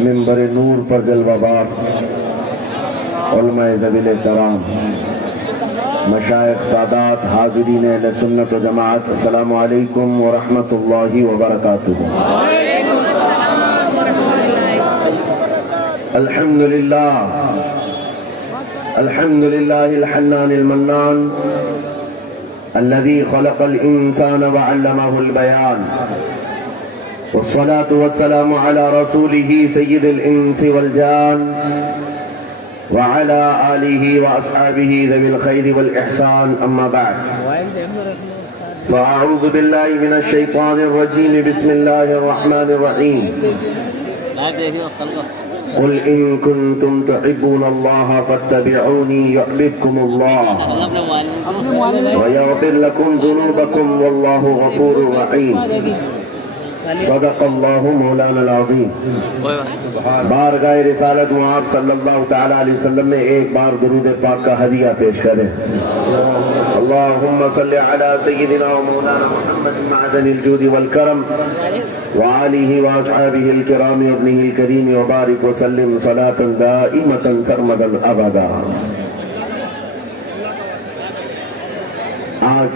منبر نور پر جلوہ بار علماء ذویل کرام، مشائخ سادات، حاضرین اہل سنت و جماعت، السلام علیکم ورحمۃ اللہ وبرکاتہ۔ الحمد للہ الحنان المنان الذي خلق الإنسان وعلمه البيان، والصلاة والسلام على رسوله سيد الإنس والجان وعلى آله وأصحابه ذوي الخير والإحسان، أما بعد فأعوذ بالله من الشيطان الرجيم، بسم الله الرحمن الرحيم، قل إن كنتم تحبون الله فاتبعوني يحببكم الله ويغفر لكم ذنوبكم والله غفور رحيم، صدق اللہ مولانا العظیم۔ بارگاہ رسالت آپ صلی اللہ تعالیٰ علیہ وسلم میں ایک بار درود پاک کا ہدیہ پیش کریں۔ اللہم صلی علی سیدنا و مولانا محمد معدن الجود والکرم وآلہ واصحابہ الکرام ابنہ الکریم وبارک وسلم صلاة دائمة سرمدا ابدا۔ آج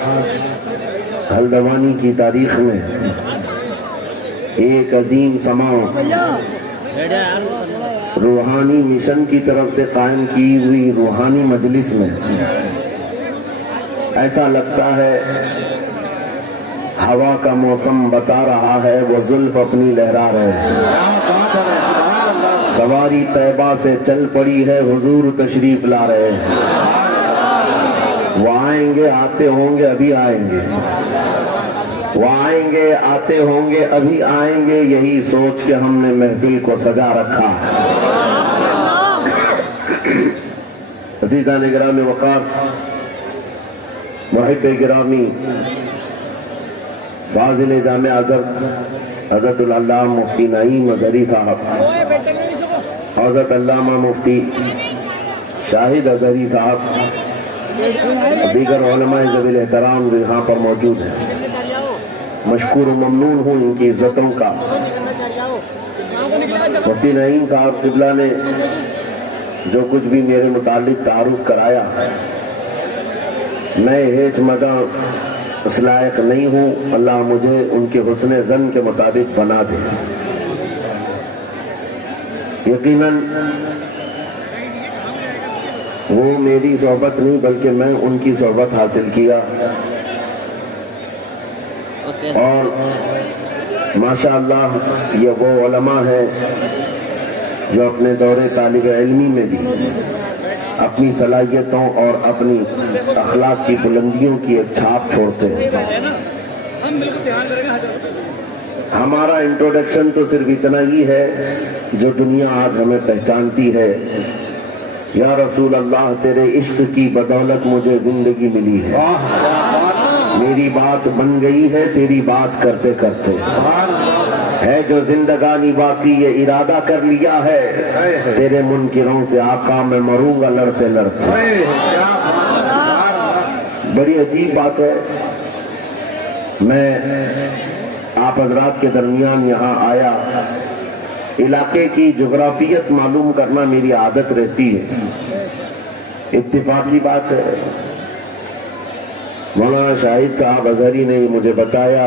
ہلدوانی کی تاریخ میں ایک عظیم سماع روحانی مشن کی طرف سے قائم کی ہوئی روحانی مجلس میں ایسا لگتا ہے ہوا کا موسم بتا رہا ہے وہ زلف اپنی لہرا رہے ہیں، سواری طیبہ سے چل پڑی ہے حضور تشریف لا رہے ہیں، وہ آئیں گے آتے ہوں گے ابھی آئیں گے، وہ آئیں گے آتے ہوں گے ابھی آئیں گے، یہی سوچ کے ہم نے محفل کو سجا رکھا ہے۔ عزیزان گرامی وقار، محب گرامی، فاضل جامع حضرت العلامہ مفتی نعیم اظہری صاحب، حضرت علامہ مفتی شاہد اظہری صاحب، دیگر علماء ذویل احترام جو یہاں پر موجود ہیں، مشکور و ممنون ہوں ان کی عزتوں کا۔ مفتی نعیم صاحب قبلہ نے جو کچھ بھی میرے متعلق تعارف کرایا، میں ہیچ مدہ اس لائق نہیں ہوں، اللہ مجھے ان کے حسن ظن کے مطابق بنا دے۔ یقیناً وہ میری صحبت نہیں بلکہ میں ان کی صحبت حاصل کیا، اور ماشاءاللہ یہ وہ علماء ہیں جو اپنے دور طالب علمی میں بھی اپنی صلاحیتوں اور اپنی اخلاق کی بلندیوں کی ایک چھاپ چھوڑتے ہیں۔ ہمارا انٹروڈکشن تو صرف اتنا ہی ہے جو دنیا آج ہمیں پہچانتی ہے۔ یا رسول اللہ تیرے عشق کی بدولت مجھے زندگی ملی ہے، میری بات بن گئی ہے تیری بات کرتے کرتے، ہے جو زندگانی باقی یہ ارادہ کر لیا ہے، تیرے منکروں سے آقا میں مروں گا لڑتے لڑتے۔ بڑی عجیب بات ہے، میں آپ حضرات کے درمیان یہاں آیا، علاقے کی جغرافیت معلوم کرنا میری عادت رہتی ہے، اتفاقی بات ہے مولانا شاہد صاحب اظہری نے مجھے بتایا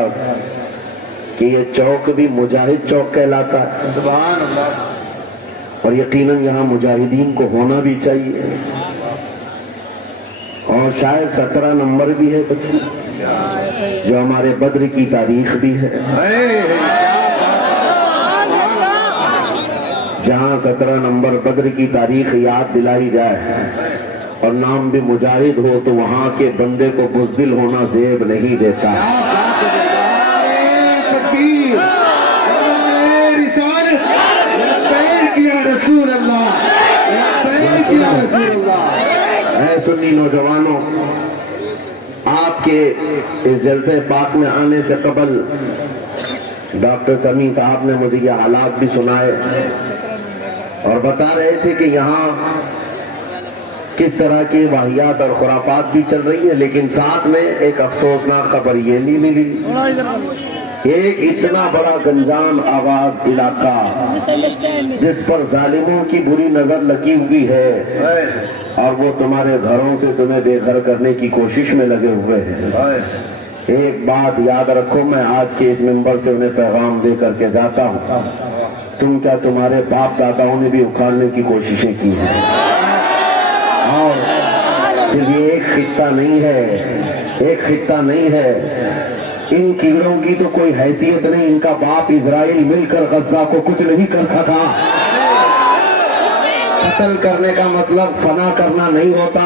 کہ یہ چوک بھی مجاہد چوک کہلاتا ہے، سبحان اللہ، اور یقیناً یہاں مجاہدین کو ہونا بھی چاہیے، اور شاید 17 نمبر بھی ہے جو ہمارے بدر کی تاریخ بھی ہے، جہاں 17 نمبر بدر کی تاریخ یاد دلائی جائے اور نام بھی مجاہد ہو تو وہاں کے بندے کو بزدل ہونا زیب نہیں دیتا۔ اے سنی نوجوانوں، آپ کے اس جلسے پاک میں آنے سے قبل ڈاکٹر سمیع صاحب نے مجھے یہ حالات بھی سنائے اور بتا رہے تھے کہ یہاں کس طرح کی واحیات اور خرافات بھی چل رہی ہیں، لیکن ساتھ میں ایک افسوسناک خبر یہ نہیں ملی، ایک اتنا بڑا گنجان آباد علاقہ جس پر ظالموں کی بری نظر لگی ہوئی ہے اور وہ تمہارے گھروں سے تمہیں بے گھر کرنے کی کوشش میں لگے ہوئے ہیں۔ ایک بات یاد رکھو، میں آج کے اس منبر سے انہیں پیغام دے کر کے جاتا ہوں، تم کیا تمہارے باپ داداؤں نے بھی اکھاڑنے کی کوششیں کی ہیں، اور صرف یہ ایک خطہ نہیں ہے، ایک خطہ نہیں ہے، ان کیڑوں کی تو کوئی حیثیت نہیں، ان کا باپ اسرائیل مل کر غزہ کو کچھ نہیں کر سکا۔ قتل کرنے کا مطلب فنا کرنا نہیں ہوتا۔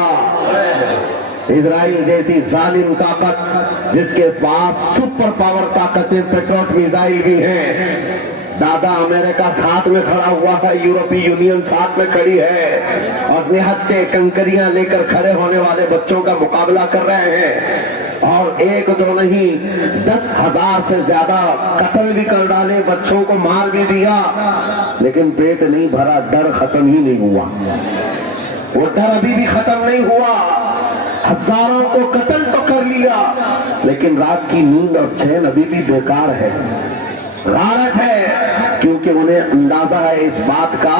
اسرائیل جیسی ظالم طاقت جس کے پاس سپر پاور طاقتیں پیٹریوٹ میزائل بھی ہیں، دادا امریکہ ساتھ میں کھڑا ہوا ہے، یورپی یونین ساتھ میں کھڑی ہے، اور نہتے کنکریاں لے کر کھڑے ہونے والے بچوں کا مقابلہ کر رہے ہیں، اور ایک دو نہیں 10,000 سے زیادہ قتل بھی کر ڈالے، بچوں کو مار بھی دیا، لیکن پیٹ نہیں بھرا، ڈر ختم ہی نہیں ہوا، وہ ڈر ابھی بھی ختم نہیں ہوا، ہزاروں کو قتل تو کر لیا، لیکن رات کی نیند اور چین ابھی بھی بیکار ہے، غارت ہے، کیونکہ انہیں اندازہ ہے اس بات کا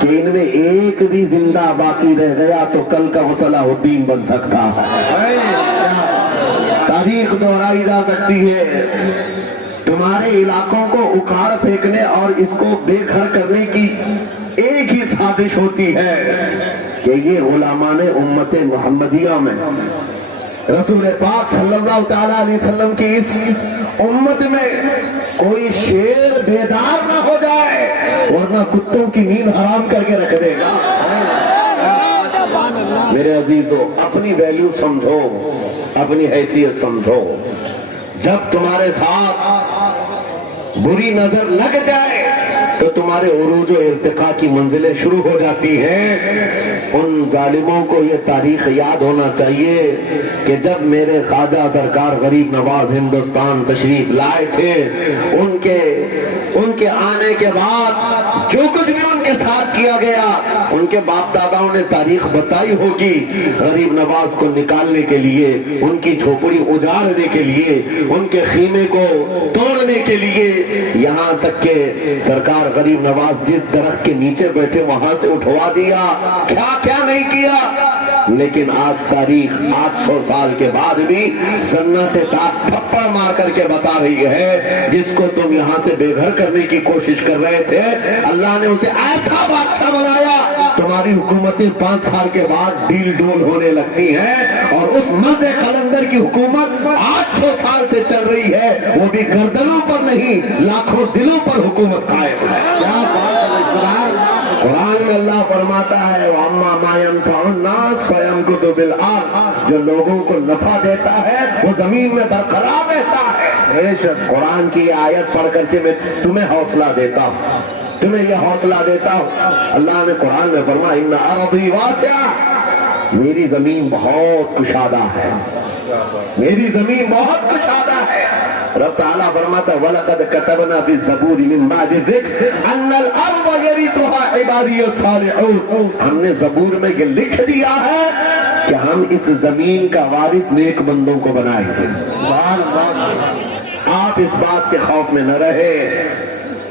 کہ ان میں ایک بھی زندہ باقی رہ گیا تو کل کا وہ صلاح الدین بن سکتا ہے، تاریخ دہرائی جا سکتی ہے۔ تمہارے علاقوں کو اکھاڑ پھینکنے اور اس کو بے گھر کرنے کی ایک ہی سازش ہوتی ہے کہ یہ غلامان امت محمدیہ میں رسول پاک صلی اللہ تعالیٰ علیہ وسلم کی اس امت میں کوئی شیر بیدار نہ ہو جائے، ورنہ کتوں کی نیند حرام کر کے رکھ دے گا۔ میرے عزیزو، اپنی ویلیو سمجھو، اپنی حیثیت سمجھو، جب تمہارے ساتھ بری نظر لگ جائے تو تمہارے عروج و ارتقاء کی منزلیں شروع ہو جاتی ہیں۔ ان ظالموں کو یہ تاریخ یاد ہونا چاہیے کہ جب میرے خواجہ سرکار غریب نواز ہندوستان تشریف لائے تھے، ان کے آنے کے بعد جو کچھ بھی ان کے ساتھ کیا گیا، ان کے باپ داداؤں نے تاریخ بتائی ہوگی، غریب نواز کو نکالنے کے لیے، ان کی جھوپڑی اجاڑنے کے لیے، ان کے خیمے کو توڑنے کے لیے، یہاں تک کہ سرکار غریب نواز جس درخت کے نیچے بیٹھے وہاں سے اٹھوا دیا، کیا کیا نہیں کیا، لیکن آج تاریخ 800 سال کے بعد بھی سناٹے تاک تھپڑ مار کر کے بتا رہی ہے، جس کو تم یہاں سے بے گھر کرنے کی کوشش کر رہے تھے، اللہ نے اسے ایسا بادشاہ بنایا، تمہاری حکومتیں 5 سال کے بعد ڈیل ڈول ہونے لگتی ہیں، اور اس مرد قلندر کی حکومت 800 سال سے چل رہی ہے، وہ بھی گردنوں پر نہیں لاکھوں دلوں پر حکومت قائم ہے۔ کیا بات ہے! قرآن میں اللہ فرماتا ہے وَأَمَّا مَا يَنْفَعُ النَّاسَ فَيَمْكُثُ فِي الْأَرْضِ، جو لوگوں کو نفع دیتا ہے وہ زمین میں برقرار رہتا ہے۔ قرآن کی آیت پڑھ کر کے میں تمہیں حوصلہ دیتا ہوں، تمہیں یہ حوصلہ دیتا ہوں، اللہ نے قرآن میں فرمایا إِنَّ أَرْضِي وَاسِعَةٌ، میری زمین بہت کشادہ ہے، میری زمین بہت کشادہ ہے۔ رب تعالیٰ فرماتا ہے وَلَقَدْ كَتَبْنَا فِي الزَّبُورِ مِن بَعْدِ الذِّكْرِ أَنَّ الْأَرْضَ يَرِثُهَا عِبَادِيَ الصَّالِحُونَ، ہم نے زبور میں یہ لکھ دیا ہے کہ ہم اس زمین کا وارث نیک بندوں کو بنائیں گے۔ آپ اس بات کے خوف میں نہ رہے،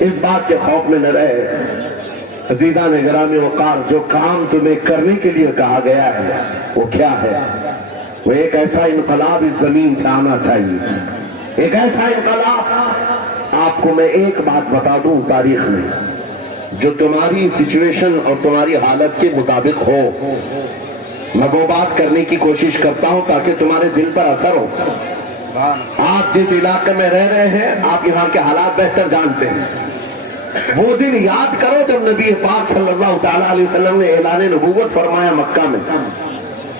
اس بات کے خوف میں نہ رہے۔ عزیزان گرامی وقار، جو کام تمہیں کرنے کے لیے کہا گیا ہے وہ کیا ہے؟ وہ ایک ایسا انقلاب اس زمین سے آنا چاہیے، ایک ایسا انقلاب۔ آپ کو میں ایک بات بتا دوں تاریخ میں، جو تمہاری سچویشن اور تمہاری حالت کے مطابق ہو، میں وہ بات کرنے کی کوشش کرتا ہوں تاکہ تمہارے دل پر اثر ہو۔ آپ جس علاقے میں رہ رہے ہیں، آپ یہاں کے حالات بہتر جانتے ہیں۔ وہ دن یاد کرو جب نبی پاک صلی اللہ تعالیٰ علیہ وسلم نے اعلان نبوت فرمایا مکہ میں،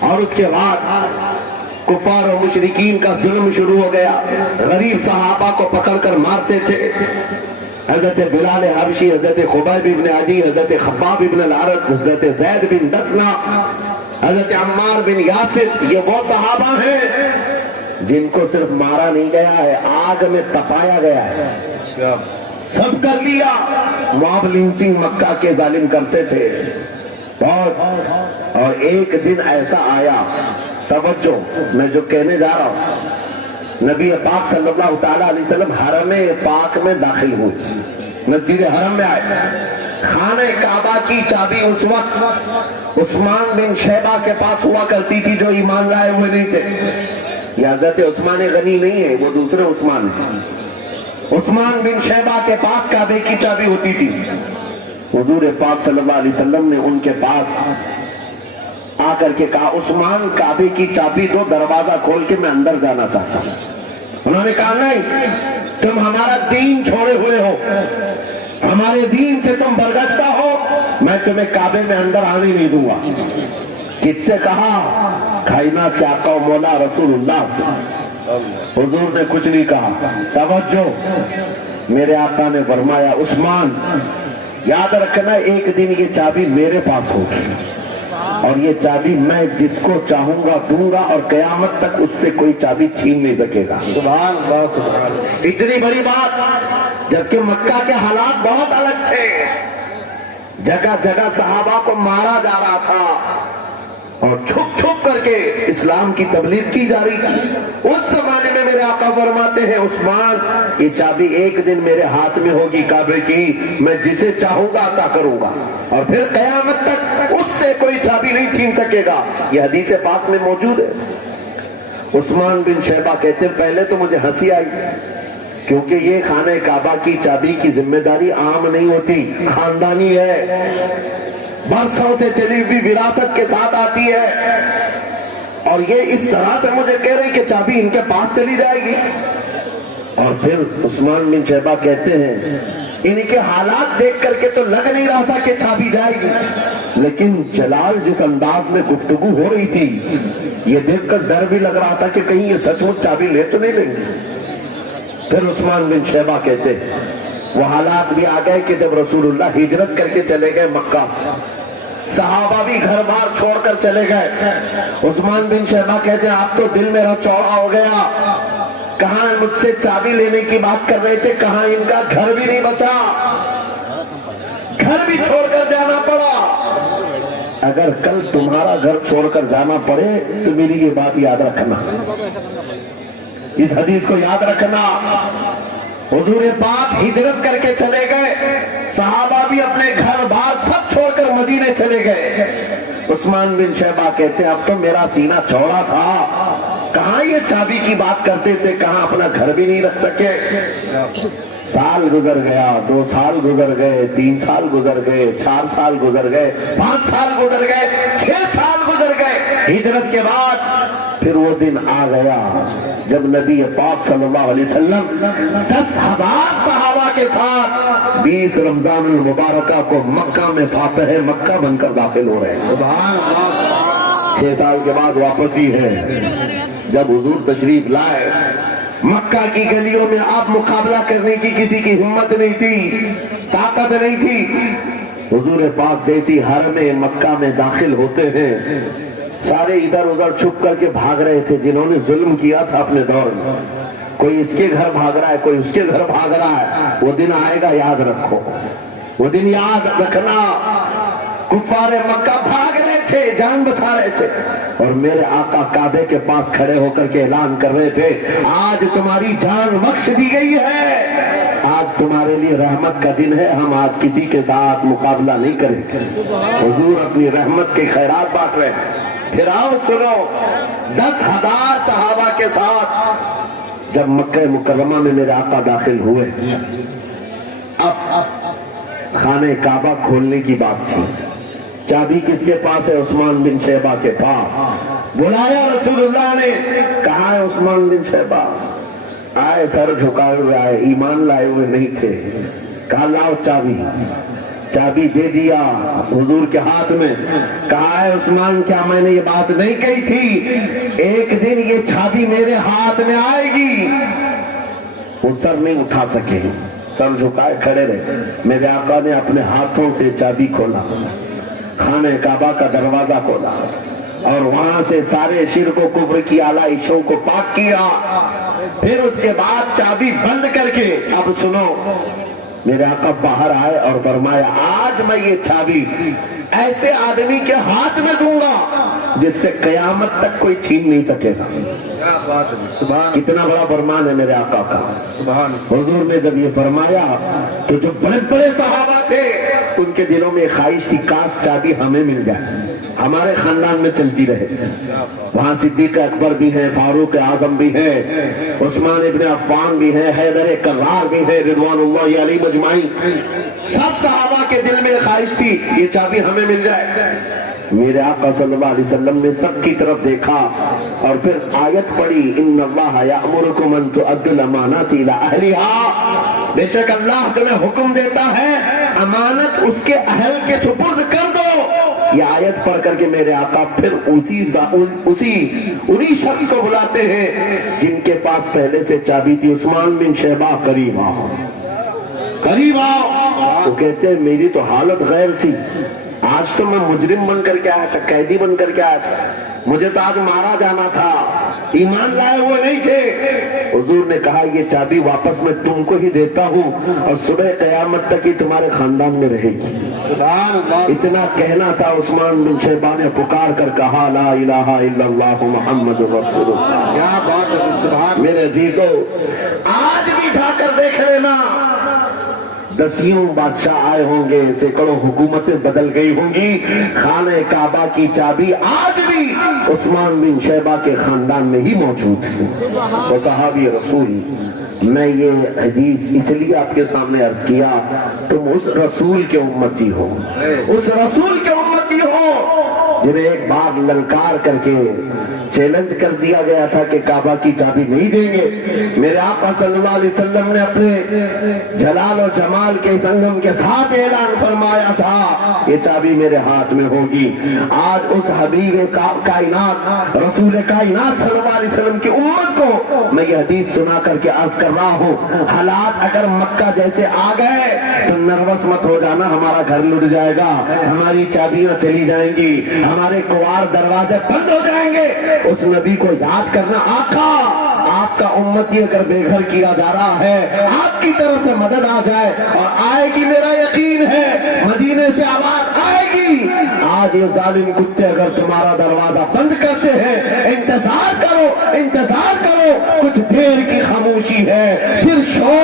اور اس کے بعد کفار و مشرکین کا ظلم شروع ہو گیا، غریب صحابہ کو پکڑ کر مارتے تھے۔ حضرت بلال حبشی، حضرت خبیب ابن عدی، حضرت خباب ابن العرد، حضرت زید بن دفنہ، حضرت عمار بن یاسر، یہ وہ صحابہ ہیں جن کو صرف مارا نہیں گیا ہے، آگ میں تپایا گیا ہے، سب کر لیا۔ موب لنچنگ مکہ کے ظالم کرتے تھے، بہت اور ایک دن ایسا آیا، توجہ میں جو کہنے جا رہا ہوں، نبی پاک صلی اللہ تعالیٰ علیہ وسلم حرم پاک میں داخل ہوئے، مسجد حرم میں آئے، خانہ کعبہ کی چابی اس وقت عثمان بن شیبہ کے پاس ہوا کرتی تھی جو ایمان لائے ہوئے نہیں تھے. یہ حضرت عثمان غنی نہیں ہے، وہ دوسرے عثمان ہیں. عثمان بن شیبہ کے پاس کعبے کی چابی ہوتی تھی. حضور پاک صلی اللہ علیہ وسلم نے ان کے پاس آ کر کے کہا عثمان کعبے کی چابی دو، دروازہ کھول کے میں اندر جانا چاہتا ہوں. انہوں نے کہا نہیں، تم ہمارا دین چھوڑے ہوئے ہو، ہمارے دین سے تم برگشتہ ہو، میں تمہیں کعبے میں اندر آنے نہیں دوں گا. کس سے کہا؟ کائنات کے آقا و مولا رسول اللہ سے. حضور نے کچھ نہیں کہا. توجہ، میرے آقا نے فرمایا عثمان یاد رکھنا ایک دن یہ چابی میرے پاس ہوگی اور یہ چابی میں جس کو چاہوں گا دوں گا اور قیامت تک اس سے کوئی چابی چھین نہیں سکے گا. سبحان اللہ سبحان اللہ. اتنی بڑی بات، جبکہ مکہ کے حالات بہت الگ تھے، جگہ جگہ صحابہ کو مارا جا رہا تھا اور چھپ چھپ کر کے اسلام کی تبلیغ کی جا رہی تھی. اس زمانے میں میرے آقا فرماتے ہیں عثمان یہ چابی ایک دن میرے ہاتھ میں ہوگی کعبے کی، میں جسے چاہوں گا عطا کروں گا اور پھر قیامت تک اس سے کوئی چابی نہیں چھین سکے گا. یہ حدیث پاک میں موجود ہے. عثمان بن شیبہ کہتے ہیں پہلے تو مجھے ہنسی آئی کیونکہ یہ خانہ کعبہ کی چابی کی ذمہ داری عام نہیں ہوتی، خاندانی ہے، برسوں سے چلی ہوئی وراثت کے ساتھ آتی ہے، اور یہ اس طرح سے مجھے کہہ رہے کہ چابی ان کے پاس چلی جائے گی. اور پھر عثمان بن شیبہ کہتے ہیں ان کے حالات دیکھ کر کے تو لگ نہیں رہا تھا کہ چابی جائے گی، لیکن جلال جس انداز میں گفتگو ہو رہی تھی یہ دیکھ کر ڈر بھی لگ رہا تھا کہ کہیں یہ سچ مچ چابی لے تو نہیں لیں گے. پھر عثمان بن شیبہ کہتے وہ حالات بھی آ گئے کہ جب رسول اللہ ہجرت کر کے چلے گئے مکہ سے، صحابہ بھی گھر بار چھوڑ کر چلے گئے. عثمان بن شیبہ کہتے ہیں آپ تو دل میرا چوڑا ہو گیا، کہاں مجھ سے چابی لینے کی بات کر رہے تھے، کہاں ان کا گھر بھی نہیں بچا، گھر بھی چھوڑ کر جانا پڑا. اگر کل تمہارا گھر چھوڑ کر جانا پڑے تو میری یہ بات یاد رکھنا، اس حدیث کو یاد رکھنا. حضور پاک ہجرت کر کے چلے گئے، صحابہ بھی اپنے گھر بار سب چھوڑ کر مدینے چلے گئے. عثمان بن شیبہ کہتے ہیں اب تو میرا سینہ چوڑا تھا، کہاں یہ چابی کی بات کرتے تھے، کہاں اپنا گھر بھی نہیں رکھ سکے. سال گزر گیا، 2 سال گزر گئے، 3 سال گزر گئے، 4 سال گزر گئے، 5 سال گزر گئے، 6 سال گزر گئے. ہجرت کے بعد پھر وہ دن آ گیا جب نبی پاک صلی اللہ علیہ وسلم 10,000 صحابہ کے ساتھ 20 رمضان المبارکہ کو مکہ میں فاتح مکہ بن کر داخل ہو رہے ہیں. سبحان اللہ. 6 سال کے بعد واپسی ہے. جب حضور تشریف لائے مکہ کی گلیوں میں آپ مقابلہ کرنے کی کسی کی ہمت نہیں تھی، طاقت نہیں تھی. حضور پاک جیسی حرم مکہ میں داخل ہوتے ہیں سارے ادھر ادھر چھپ کر کے بھاگ رہے تھے جنہوں نے ظلم کیا تھا اپنے دور میں. کوئی اس کے گھر بھاگ رہا ہے، کوئی اس کے گھر بھاگ رہا ہے. وہ دن آئے گا، یاد رکھو، وہ دن یاد رکھنا. کفار مکہ بھاگ رہے تھے، جان بچا رہے تھے، اور میرے آقا کعبے کے پاس کھڑے ہو کر کے اعلان کر رہے تھے آج تمہاری جان بخش دی گئی ہے، آج تمہارے لیے رحمت کا دن ہے، ہم آج کسی کے ساتھ مقابلہ نہیں کریں گے. حضور اپنی رحمت کے خیرات بانٹ رہے ہیں. پھر آؤ سنو، 10,000 صحابہ کے ساتھ جب مکہ مکرمہ میں میرے آقا داخل ہوئے، اب خانہ کعبہ کھولنے کی بات تھی. چابی کس کے پاس ہے؟ عثمان بن شیبہ کے پاس. بلایا رسول اللہ نے، کہاں ہے عثمان بن شیبہ؟ آئے سر جھکائے ہوئے آئے، ایمان لائے ہوئے نہیں تھے. کہا لاؤ چابی. چابی دے دیا حضور کے ہاتھ میں. کہا ہے عثمان کیا میں نے یہ بات نہیں کہی تھی ایک دن یہ چابی میرے ہاتھ میں آئے گی؟ وہ سر نہیں اٹھا سکے، سر جھکائے کھڑے رہے. میرے آقا نے اپنے ہاتھوں سے چابی کھولا، خانہ کعبہ کا دروازہ کھولا اور وہاں سے سارے شرک و کفر کی آلائشوں کو پاک کیا. پھر اس کے بعد چابی بند کر کے اب سنو، میرے آقا باہر آئے اور فرمایا آج میں یہ چابی ایسے آدمی کے ہاتھ میں دوں گا جس سے قیامت تک کوئی چھین نہیں سکے گا. کتنا بڑا فرمان ہے میرے آقا کا. حضور نے جب یہ فرمایا تو جو بڑے بڑے صحابہ تھے ان کے دلوں میں خواہش تھی کاش چابی ہمیں مل جائے, ہمارے خاندان میں چلتی رہے. وہاں صدیق اکبر بھی ہیں, فاروق اعظم بھی ہیں, عثمان ابن عفان بھی ہیں, حیدر کرار بھی ہیں, رضوان اللہ علیہ مجمعین. سب صحابہ کے دل میں خواہش تھی یہ چابی ہمیں مل جائے. میرے آقا صلی اللہ علیہ وسلم نے سب کی طرف دیکھا اور پھر آیت پڑھی ان اللہ یأمرکم ان تؤدوا الامانات الی اہلھا, بے شک اللہ تمہیں حکم دیتا ہے امانت اس کے اہل کے سپرد کر دو. یہ آیت پڑھ کر کے میرے آقا پھر انہی شخص کو بلاتے ہیں جن کے پاس پہلے سے چابی تھی. عثمان بن شیبہ قریب آؤ, قریب آؤ. وہ کہتے ہیں میری تو حالت غیر تھی, آج تو میں مجرم بن کر کے آیا تھا, قیدی بن کر کے آیا تھا, مجھے تو آج مارا جانا تھا, ایمان لائے ہوئے نہیں تھے. حضور نے کہا یہ چابی واپس میں تم کو ہی دیتا ہوں اور صبح قیامت تک ہی تمہارے خاندان میں رہے گی. اتنا کہنا تھا, عثمان بن شیبہ نے پکار کر کہا لا الہ الا اللہ محمد رسول اللہ. کیا بات ہے میرے عزیزو, آج بھی جا کر دیکھ لینا, دسیوں بادشاہ آئے ہوں گے, سینکڑوں حکومتیں بدل گئی ہوں گی, خانہ کعبہ کی چابی آج بھی عثمان بن شیبہ کے خاندان میں ہی موجود ہے. تو صحابی رسول, میں یہ حدیث اس لیے آپ کے سامنے عرض کیا, تم اس رسول کے امتی ہو, اس رسول کے امتی ہو جنہیں ایک بار للکار کر کے چیلنج کر دیا گیا تھا کہ کعبہ کی چابی نہیں دیں گے. میرے آقا صلی اللہ علیہ وسلم نے اپنے جلال و جمال کے سنگم کے ساتھ اعلان فرمایا تھا یہ چابی میرے ہاتھ میں ہوگی. آج اس حبیب کائنات رسول کائنات صلی اللہ علیہ وسلم کی امت کو میں یہ حدیث سنا کر کے عرض کر رہا ہوں, حالات اگر مکہ جیسے آ گئے تو نروس مت ہو جانا, ہمارا گھر لٹ جائے گا, ہماری چابیاں چلی جائیں گی, ہمارے کواڑ دروازے بند ہو جائیں گے. اس نبی کو یاد کرنا, آقا آپ کا امتی اگر بے گھر کیا جا رہا ہے, آپ کی طرف سے مدد آ جائے اور آئے گی, میرا یقین ہے مدینے سے آواز آئے گی. آج یہ ظالم کتے اگر تمہارا دروازہ بند کرتے ہیں, انتظار کرو, انتظار کرو, کچھ دیر کی خاموشی ہے, پھر شور